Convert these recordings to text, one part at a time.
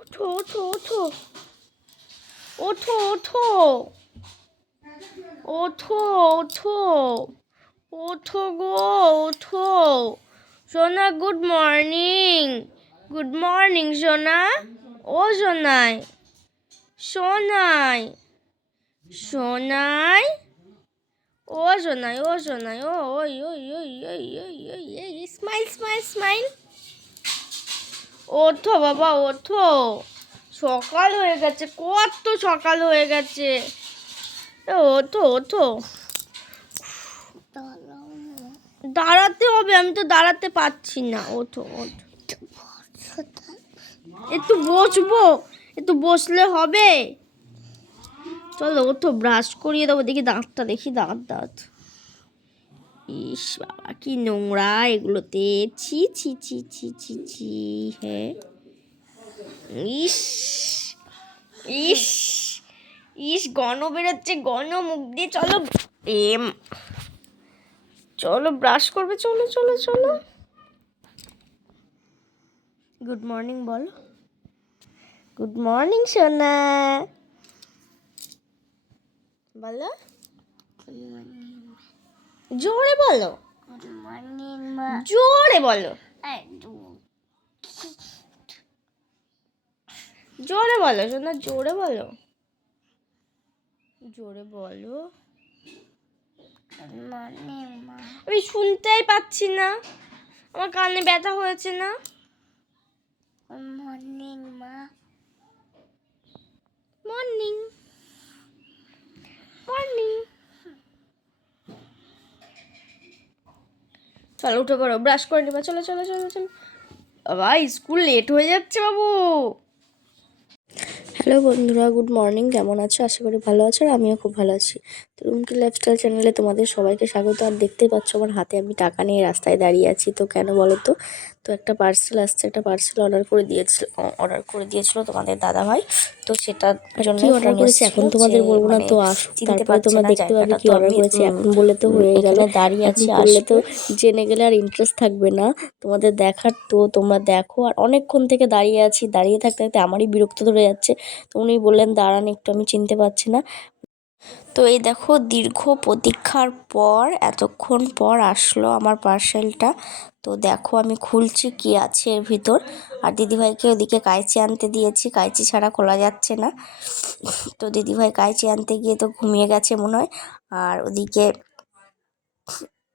ওঠো ওঠো ওঠো ওঠো ওঠো ওঠো ওঠো ওঠো গো ওঠো সোনা। গুড মর্নিং, গুড মর্নিং সোনা। ও সোনাই, সোনাই, সোনাই, ও সোনাই, ও সোনাই, ও ওই ওই ওই ওই ওই ওই ওই স্মাইল স্মাইল স্মাইল। ওঠো বাবা ওঠো, সকাল হয়ে গেছে, কত সকাল হয়ে গেছে। ওঠো ওঠো। দাঁড়াতে হবে, আমি তো দাঁড়াতে পারছি না। ওঠো ওঠো, একটু বসবো, একটু বসলে হবে। চলো ওঠো, ব্রাশ করিয়ে দেবো। দেখি দাঁতটা, দেখি দাঁত দাঁত। ইস বাবা কি নোংরা এগুলোতে, ছি ছি ছি ছি ছি ছি। হ্যাঁ, ইস ইস ইস, গণ বেরোচ্ছে, গণ মুখ দিয়ে। চলো চলো ব্রাশ করবে, চলো চলো চলো। গুড মর্নিং বলো। গুড মর্নিং সোনা বলো, জোরে বলো, জোরে বলো, জোরে বলো সোনা, জোরে বলো, জোরে বলো। আমি শুনতেই পাচ্ছি না, আমার কানে ব্যথা হয়েছে না। মর্নিং মা, মর্নিং মর্নিং। চলো উঠে পড়ো, ব্রাশ করে নেবা। চলো চলো চলো চলো, বাবা স্কুল লেট হয়ে যাচ্ছে বাবু। হ্যালো বন্ধুরা, গুড মর্নিং। কেমন আছো? আশা করি ভালো আছো, আর আমিও খুব ভালো আছি। তো রুমকি লাইফস্টাইল চ্যানেলে তোমাদের সবাইকে স্বাগত। আর দেখতেই পাচ্ছ আমার হাতে আমি টাকা নিয়ে রাস্তায় দাঁড়িয়ে আছি। তো কেন বলো তো? তো একটা পার্সেল আসছে, একটা পার্সেল অর্ডার করে দিয়েছিল তোমাদের দাদা ভাই। তো সেটার জন্য কি অর্ডার করেছে এখন তোমাদের বলবো না, তো আসুক তারপরে তোমরা দেখতে পাবে কি অর্ডার করেছে। এখন বললে তো হয়ে গেল, দাঁড়িয়ে এখন আছি, বললে তো আসবে। জেনে গেলে আর ইন্টারেস্ট থাকবে না তোমাদের দেখার। তো তোমরা দেখো। আর অনেকক্ষণ থেকে দাঁড়িয়ে আছি, দাঁড়িয়ে থাকতে থাকতে আমারই বিরক্ত ধরে যাচ্ছে। তো উনি বললেন দাঁড়ান একটু, আমি চিনতে পারছি না। তো এই দেখো, দীর্ঘ প্রতীক্ষার পর এতক্ষণ পর আসলো আমার পার্সেলটা। তো দেখো আমি খুলছি কি আছে এর ভিতর। আর দিদিভাইকে ওদিকে কাঁচি আনতে দিয়েছি, কাঁচি ছাড়া খোলা যাচ্ছে না। তো দিদিভাই কাঁচি আনতে গিয়ে তো ঘুমিয়ে গেছে মনে হয়। আর ওদিকে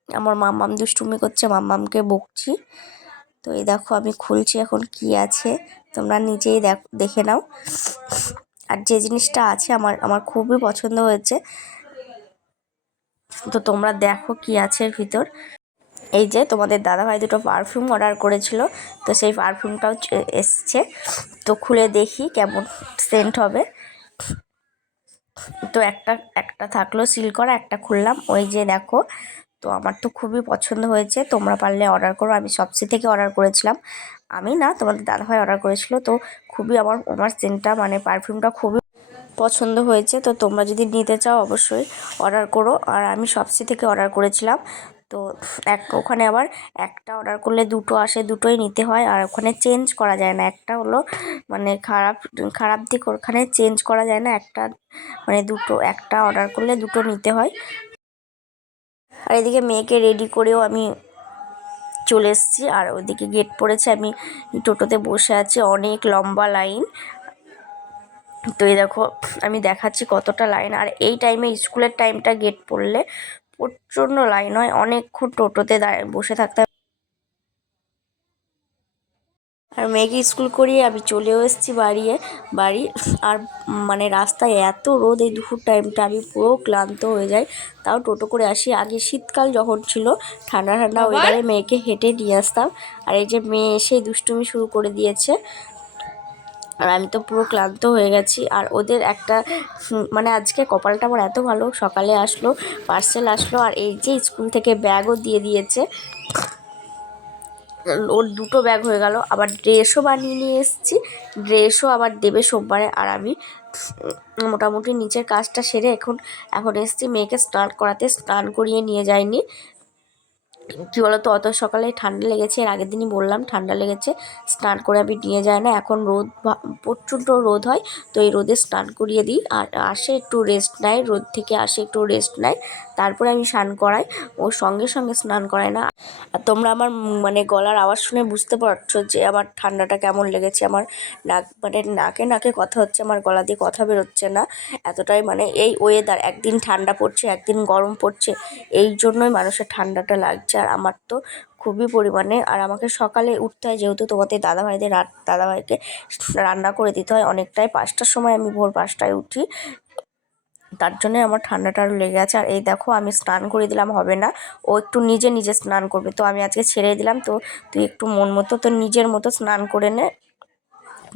আমার মাম্মাম দুষ্টুমি করছে, মাম্মামকে বকছি। তো এই দেখো আমি খুলছি এখন কি আছে, তোমরা নিজেই দেখে নাও। আর যে জিনিসটা আছে আমার আমার খুবই পছন্দ হয়েছে। তো তোমরা দেখো কি আছে এর ভিতর। এই যে তোমাদের দাদাভাই দুটো পারফিউম অর্ডার করেছিল, তো সেই পারফিউমটাও এসছে। তো খুলে দেখি কেমন সেন্ট হবে। তো একটা একটা থাকলো সিল করা, একটা খুললাম। ওই যে দেখো, তো আমার তো খুবই পছন্দ হয়েছে। তোমরা পারলে অর্ডার করো। আমি সবসে থেকে অর্ডার করেছিলাম, আমি না তোমাদের দাদাভাই অর্ডার করেছিল। তো খুবই আমার আমার সেন্টটা মানে পারফিউমটা খুবই পছন্দ হয়েছে। তো তোমরা যদি নিতে চাও অবশ্যই অর্ডার করো। আর আমি সবসে থেকে অর্ডার করেছিলাম। তো ওখানে আবার একটা অর্ডার করলে দুটো আসে, দুটোই নিতে হয়। আর ওখানে চেঞ্জ করা যায় না। একটা হলো মানে খারাপ দিক, ওখানে চেঞ্জ করা যায় না। একটা মানে দুটো, একটা অর্ডার করলে দুটো নিতে হয়। আর এদিকে মেয়েকে রেডি করেও আমি চলে এসেছি। আর ওইদিকে গেট পড়েছে, আমি টোটোতে বসে আছি, অনেক লম্বা লাইন। তো এই দেখো আমি দেখাচ্ছি কতটা লাইন। আর এই টাইমে স্কুলের টাইমটা গেট পড়লে প্রচণ্ড লাইন হয়, অনেকক্ষণ টোটোতে বসে থাকতে হয়। আর মেয়েকে স্কুল করিয়ে আমি চলেও এসেছি বাড়ি। আর মানে রাস্তায় এত রোদ এই দুপুর টাইমটা, আমি পুরো ক্লান্ত হয়ে যাই। তাও টোটো করে আসি। আগে শীতকাল যখন ছিল, ঠান্ডা ঠান্ডা ওয়েদারে মেয়েকে হেঁটে নিয়ে আসতাম। আর এই যে মেয়ে এসেই দুষ্টুমি শুরু করে দিয়েছে। আর আমি তো পুরো ক্লান্ত হয়ে গেছি। আর ওদের একটা মানে আজকে কপালটা আমার এত ভালো, সকালে আসলো পার্সেল আসলো, আর এই যে স্কুল থেকে ব্যাগও দিয়ে দিয়েছে। ওর দুটো ব্যাগ হয়ে গেল। আবার ড্রেসও বানিয়ে নিয়ে এসেছি, ড্রেসও আবার দেবে সোমবারে। আর আমি মোটামুটি নিচের কাজটা সেরে এখন এসেছি মেয়েকে স্নান করাতে। স্নান করিয়ে নিয়ে যাইনি, কী বলতো, অত সকালে ঠান্ডা লেগেছে, এর আগের দিনই বললাম ঠান্ডা লেগেছে, স্নান করে আমি নিয়ে যায় না। এখন রোদ প্রচণ্ড রোদ হয়, তো এই রোদে স্নান করিয়ে দিই, আর আসে একটু রেস্ট নেয়, রোদ থেকে আসে একটু রেস্ট নেয়, তারপরে আমি স্নান করাই। ও সঙ্গে সঙ্গে স্নান করায় না। আর তোমরা আমার মানে গলার আওয়াজ শুনে বুঝতে পারছো যে আমার ঠান্ডাটা কেমন লেগেছে। আমার নাক মানে নাকে নাকে কথা হচ্ছে, আমার গলা দিয়ে কথা বেরোচ্ছে না, এতটাই মানে এই ওয়েদার, একদিন ঠান্ডা পড়ছে একদিন গরম পড়ছে, এই জন্যই মানুষের ঠান্ডাটা লাগছে। আর আমার তো খুবই পরিমাণে, আর আমাকে সকালে উঠতে হয়, যেহেতু তোমাদের দাদাভাইকে রান্না করে দিতে হয় অনেকটাই, 5টার সময় আমি ভোর 5টায় উঠি, তার জন্যে আমার ঠান্ডাটা আরও লেগে আছে। আর এই দেখো আমি স্নান করে দিলাম, হবে না, ও একটু নিজে নিজে স্নান করবে, তো আমি আজকে ছেড়ে দিলাম, তো তুই একটু মন মতো তো নিজের মতো স্নান করে নে।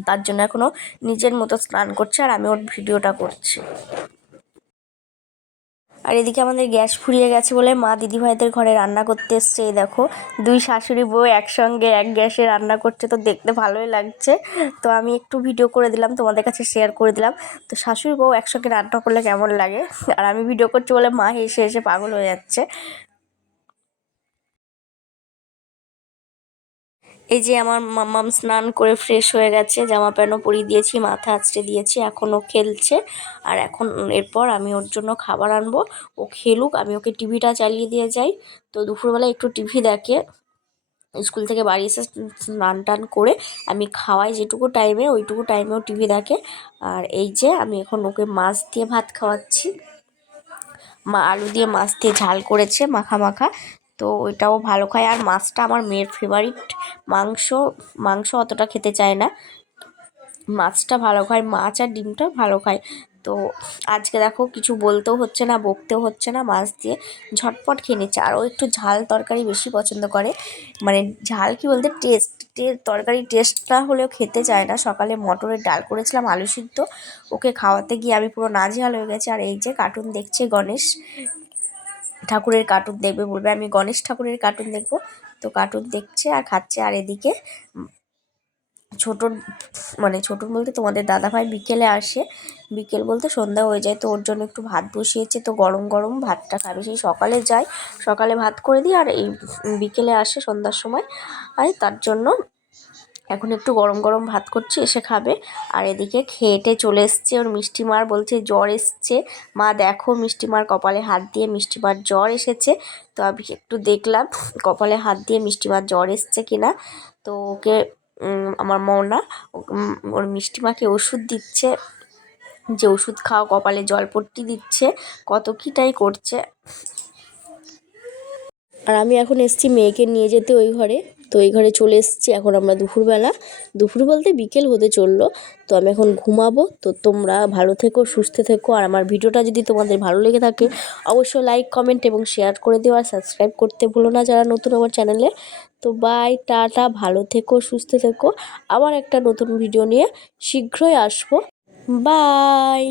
তার জন্য এখনও নিজের মতো স্নান করছে, আর আমি ওর ভিডিওটা করছি। আর এদিকে আমাদের গ্যাস ফুরিয়ে গেছে বলে মা দিদিভাইদের ঘরে রান্না করতে এসছে। এই দেখো, দুই শাশুড়ি বউ একসঙ্গে এক গ্যাসে রান্না করছে, তো দেখতে ভালোই লাগছে। তো আমি একটু ভিডিও করে দিলাম, তোমাদের কাছে শেয়ার করে দিলাম। তো শাশুড়ি বউ একসঙ্গে রান্না করলে কেমন লাগে, আর আমি ভিডিও করছি বলে মা হেসে হেসে পাগল হয়ে যাচ্ছে। এই যে আমার মাম্মাম স্নান করে ফ্রেশ হয়ে গেছে, জামা প্যান্টও পরিয়ে দিয়েছি, মাথা আঁচড়ে দিয়েছি, এখনও খেলছে। আর এখন এরপর আমি ওর জন্য খাবার আনবো, ও খেলুক, আমি ওকে টিভিটা চালিয়ে দিয়ে যাই। তো দুপুরবেলা একটু টিভি দেখে, স্কুল থেকে বাড়ি এসে স্নান টান করে আমি খাওয়াই যেটুকু টাইমে, ওইটুকু টাইমেও টিভি দেখে। আর এই যে আমি এখন ওকে মাছ দিয়ে ভাত খাওয়াচ্ছি, মা আলু দিয়ে মাছ দিয়ে ঝাল করেছে মাখা মাখা, তো ওইটাও ভালো খায়। আর মাছটা আমার মেয়ের ফেভারিট, মাংস মাংস অতটা খেতে চায় না, মাছটা ভালো খায়, মাছ আর ডিমটা ভালো খায়। তো আজকে দেখো কিছু বলতেও হচ্ছে না, বকতেও হচ্ছে না, মাছ দিয়ে ঝটপট খেয়ে নিচ্ছে। আর ও একটু ঝাল তরকারি বেশি পছন্দ করে, মানে ঝাল কি বলতে তরকারি টেস্ট না হলেও খেতে চায় না। সকালে মটরের ডাল করেছিলাম, আলু সিদ্ধ, ওকে খাওয়াতে গিয়ে আমি পুরো নাজেহাল হয়ে গেছি। আর এই যে কার্টুন দেখছে, গণেশ ঠাকুরের কার্টুন দেখবে, বলবে আমি গণেশ ঠাকুরের কার্টুন দেখবো, তো কার্টুন দেখছে আর খাচ্ছে। আর এদিকে ছোটন, মানে ছোটন বলতে তোমাদের দাদাভাই বিকেলে আসে, বিকেল বলতে সন্ধ্যা হয়ে যায়, তো ওর জন্য একটু ভাত বসিয়েছে, তো গরম গরম ভাতটা খাবে। সেই সকালে যায়, সকালে ভাত করে দিই, আর এই বিকেলে আসে সন্ধ্যার সময়, আর তার জন্য এখন একটু গরম গরম ভাত করছি, এসে খাবে। আর এদিকে খেয়েটে চলে এসছে ওর মিষ্টিমার, বলছে জ্বর এসছে, মা দেখো মিষ্টিমার কপালে হাত দিয়ে মিষ্টিমার জ্বর এসেছে। তো আমি একটু দেখলাম কপালে হাত দিয়ে মিষ্টিমার জ্বর এসছে কিনা। তো ওকে আমার মনা ওর মিষ্টিমাকে ওষুধ দিচ্ছে, যে ওষুধ খাওয়া, কপালে জলপট্টি দিচ্ছে, কত কীটাই করছে। আর আমি এখন এসেছি মেয়েকে নিয়ে যেতে ওই ঘরে, তো ওই ঘরে চলে এসেছি। এখন আমরা দুপুরবেলা, দুপুর বলতে বিকেল হতে চললো, তো আমি এখন ঘুমাবো। তো তোমরা ভালো থেকো, সুস্থ থেকো, আর আমার ভিডিওটা যদি তোমাদের ভালো লেগে থাকে অবশ্যই লাইক কমেন্ট এবং শেয়ার করে দিও, আর সাবস্ক্রাইব করতে ভুলো না যারা নতুন আমার চ্যানেলে। তো বাই, টাটা, ভালো থেকো, সুস্থ থেকো, আবার একটা নতুন ভিডিও নিয়ে শীঘ্রই আসবো। বাই।